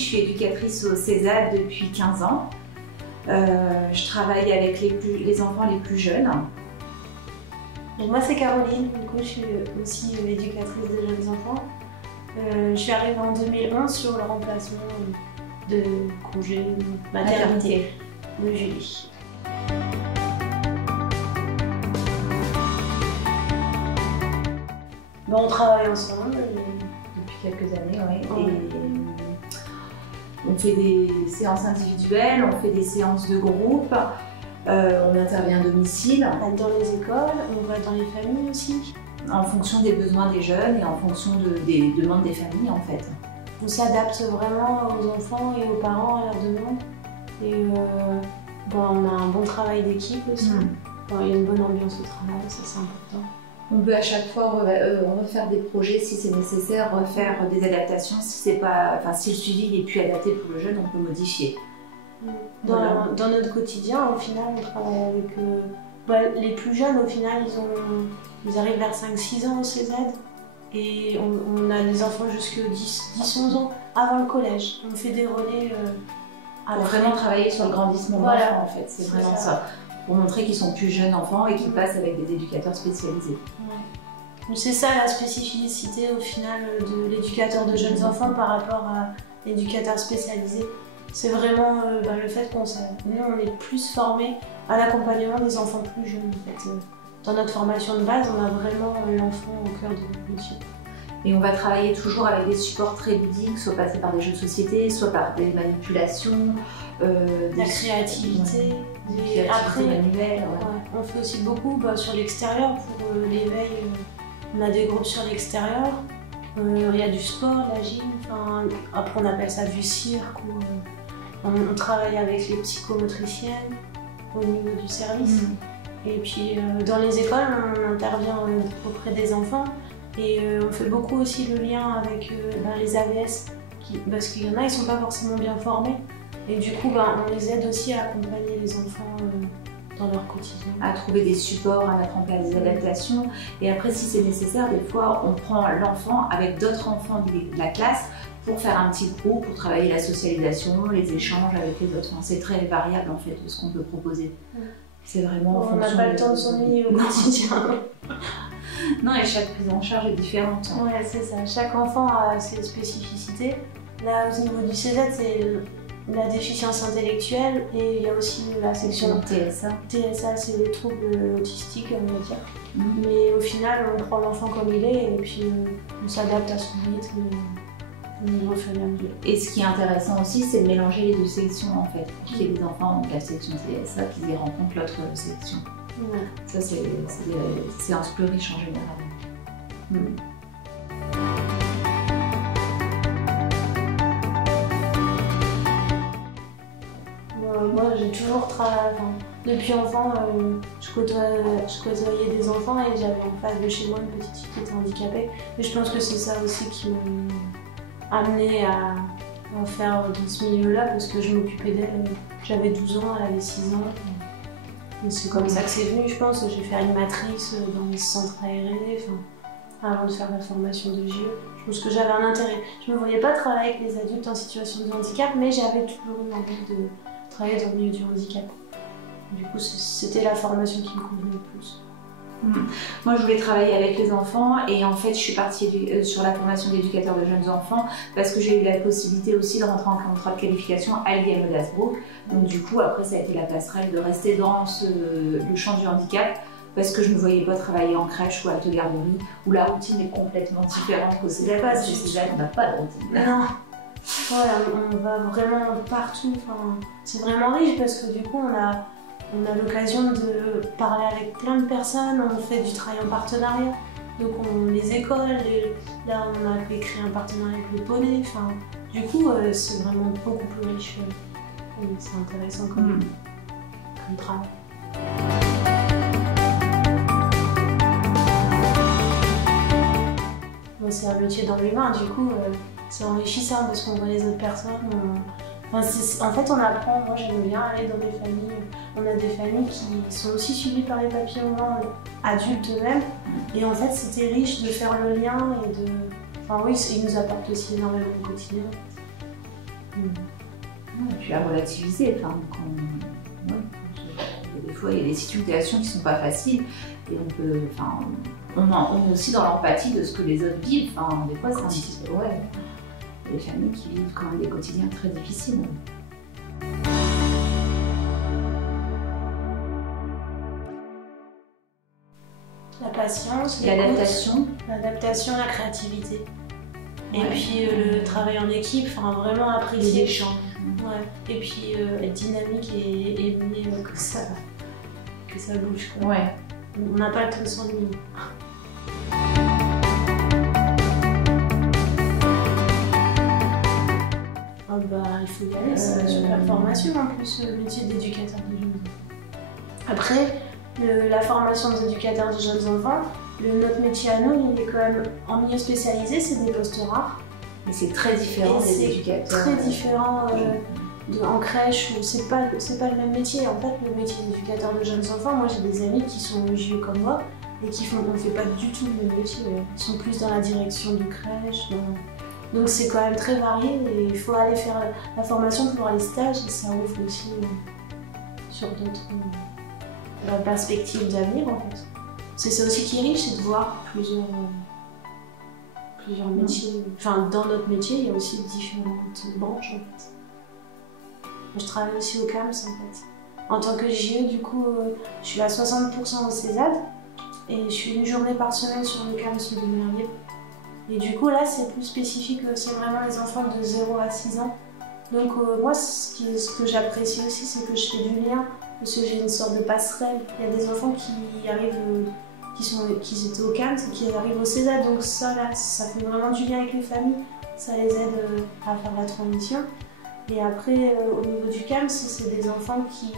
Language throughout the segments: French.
je suis éducatrice au CESAD depuis 15 ans. Je travaille avec les enfants les plus jeunes. Donc moi c'est Caroline, du coup je suis aussi éducatrice de jeunes enfants. Je suis arrivée en 2011 sur le remplacement de congé maternité de Julie. On travaille ensemble Depuis quelques années, oui. Ouais. Et on fait des séances individuelles, on fait des séances de groupe, on intervient à domicile. Dans les écoles, on va dans les familles aussi. En fonction des besoins des jeunes et en fonction des demandes des familles en fait. On s'adapte vraiment aux enfants et aux parents à leurs demandes. Et on a un bon travail d'équipe aussi. Il y a une bonne ambiance au travail, ça c'est important. On peut à chaque fois refaire des projets si c'est nécessaire, refaire des adaptations si le suivi n'est plus adapté pour le jeune, on peut modifier. Dans notre quotidien, au final, on travaille avec les plus jeunes. Au final, ils arrivent vers 5-6 ans au CESAD et on a des enfants jusqu'à 10-11 ans avant le collège. On fait des relais pour vraiment travailler sur le grandissement de l'enfant en fait, c'est vraiment ça. Pour montrer qu'ils sont plus jeunes enfants et qu'ils passent avec des éducateurs spécialisés. Ouais. C'est ça la spécificité au final de l'éducateur de jeunes enfants par rapport à l'éducateur spécialisé. C'est vraiment le fait qu'on est plus formés à l'accompagnement des enfants plus jeunes. En fait. Dans notre formation de base, on a vraiment l'enfant au cœur de notre métier. Et on va travailler toujours avec des supports très ludiques, soit passer par des jeux de société, soit par des manipulations, la créativité, après manuelle. On fait aussi beaucoup sur l'extérieur pour l'éveil. On a des groupes sur l'extérieur. Il y a du sport, la gym. Après on appelle ça du cirque. On travaille avec les psychomotriciennes au niveau du service. Et puis dans les écoles, on intervient auprès des enfants. Et on fait beaucoup aussi le lien avec les AVS, parce qu'il y en a, ils ne sont pas forcément bien formés. Et du coup, on les aide aussi à accompagner les enfants dans leur quotidien. À trouver des supports, à mettre en place des adaptations. Et après, si c'est nécessaire, des fois, on prend l'enfant avec d'autres enfants de la classe pour faire un petit groupe, pour travailler la socialisation, les échanges avec les autres. C'est très variable en fait de ce qu'on peut proposer. C'est vraiment on n'a pas le temps de s'ennuyer au quotidien. Non, et chaque prise en charge est différente. Ouais, c'est ça. Chaque enfant a ses spécificités. Là, au niveau du CESAD, c'est la déficience intellectuelle et il y a aussi la section TSA. TSA, c'est les troubles autistiques, on va dire. Mais au final, on prend l'enfant comme il est et puis on s'adapte à son rythme au niveau familial. Et ce qui est intéressant aussi, c'est de mélanger les deux sections en fait. Pour qu'il y ait des enfants de la section TSA qui rencontrent l'autre section. Ça, c'est des séances plus riches en général. Moi, j'ai toujours travaillé. Depuis enfant, je côtoyais des enfants et j'avais en face de chez moi une petite fille qui était handicapée. Et je pense que c'est ça aussi qui m'a amenée à faire dans ce milieu-là parce que je m'occupais d'elle. J'avais 12 ans, elle avait 6 ans. C'est comme ça que c'est venu, je pense. J'ai fait animatrice dans les centres aérés, avant de faire la formation de JE. Je pense que j'avais un intérêt. Je ne me voyais pas travailler avec les adultes en situation de handicap, mais j'avais toujours eu envie de travailler dans le milieu du handicap. Du coup, c'était la formation qui me convenait le plus. Moi, je voulais travailler avec les enfants et en fait, je suis partie sur la formation d'éducateur de jeunes enfants parce que j'ai eu la possibilité aussi de rentrer en contrat de qualification à l'IM d'Asbrook. Donc du coup, après, ça a été la passerelle de rester dans le champ du handicap parce que je ne me voyais pas travailler en crèche ou à garderie où la routine est complètement différente qu'au CESAD. Parce que CESAD, on n'a pas de routine. Non. On va vraiment partout. C'est vraiment riche parce que du coup, on a l'occasion de parler avec plein de personnes, on fait du travail en partenariat. Donc les écoles, là on a créé un partenariat avec le poney. Du coup, c'est vraiment beaucoup plus riche. C'est intéressant comme travail. C'est un métier dans l'humain, du coup, c'est enrichissant parce qu'on voit les autres personnes. En fait, on apprend. Moi, j'aime bien aller dans des familles. On a des familles qui sont aussi suivies par les papillons adultes eux-mêmes. Et en fait, c'était riche de faire le lien et de. Oui, ils nous apportent aussi énormément au quotidien. Et puis à relativiser. Enfin, des fois, il y a des situations qui ne sont pas faciles et on est aussi dans l'empathie de ce que les autres vivent. Enfin, des fois, c'est un petit peu. Ouais. Il y a des familles qui vivent quand même des quotidiens très difficiles. La patience, l'adaptation. L'adaptation, la créativité. Et puis le travail en équipe, enfin vraiment apprécier. Les échanges. Ouais. Et puis être dynamique et aimer que ça bouge. Quoi. Ouais. On n'a pas le temps de s'ennuyer. Il faut y aller, c'est une super formation en plus, le métier d'éducateur de jeunes enfants. Après, la formation des éducateurs de jeunes enfants, notre métier à nous, il est quand même en milieu spécialisé, c'est des postes rares. Et c'est très différent des éducateurs. Très différent en crèche, c'est pas le même métier. En fait, le métier d'éducateur de jeunes enfants, moi j'ai des amis qui sont vieux comme moi et qui ne fait pas du tout le même métier. Ils sont plus dans la direction de crèche. Donc c'est quand même très varié et il faut aller faire la formation pour voir les stages et ça ouvre aussi sur d'autres perspectives d'avenir en fait. C'est ça aussi qui est riche, c'est de voir plusieurs métiers. Enfin, dans notre métier, il y a aussi différentes branches en fait. Je travaille aussi au CAMS en fait. En tant que JE, du coup, je suis à 60% au CESAD et je suis une journée par semaine sur le CAMS de Merlier. Et du coup, là, c'est plus spécifique, c'est vraiment les enfants de 0 à 6 ans. Donc, moi, ce que j'apprécie aussi, c'est que je fais du lien, parce que j'ai une sorte de passerelle. Il y a des enfants qui arrivent, qui étaient au CAMS et qui arrivent au CESAD. Donc, ça, là, ça fait vraiment du lien avec les familles. Ça les aide à faire la transition. Et après, au niveau du CAMS, c'est des enfants qui.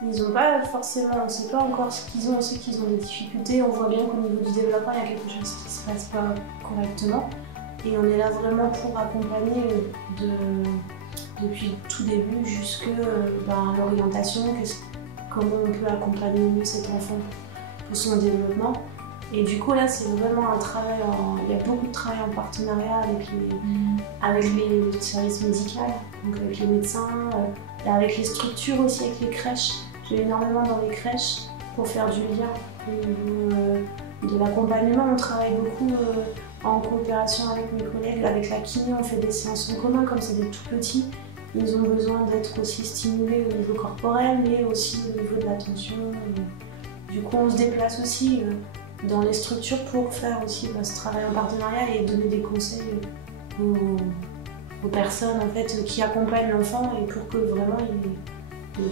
Ils n'ont pas forcément, on ne sait pas encore ce qu'ils ont, on sait qu'ils ont des difficultés, on voit bien qu'au niveau du développement, il y a quelque chose qui ne se passe pas correctement. Et on est là vraiment pour accompagner depuis tout début jusque l'orientation, comment on peut accompagner mieux cet enfant pour son développement. Et du coup là, c'est vraiment un travail, il y a beaucoup de travail en partenariat avec les services médicaux, donc avec les médecins, avec les structures aussi, avec les crèches. Je vais énormément dans les crèches pour faire du lien au niveau de l'accompagnement. On travaille beaucoup en coopération avec mes collègues, avec la kiné, on fait des séances en commun, comme c'est des tout petits. Ils ont besoin d'être aussi stimulés au niveau corporel, mais aussi au niveau de l'attention. Du coup, on se déplace aussi dans les structures pour faire aussi ce travail en partenariat et donner des conseils aux personnes en fait, qui accompagnent l'enfant et pour que vraiment il ait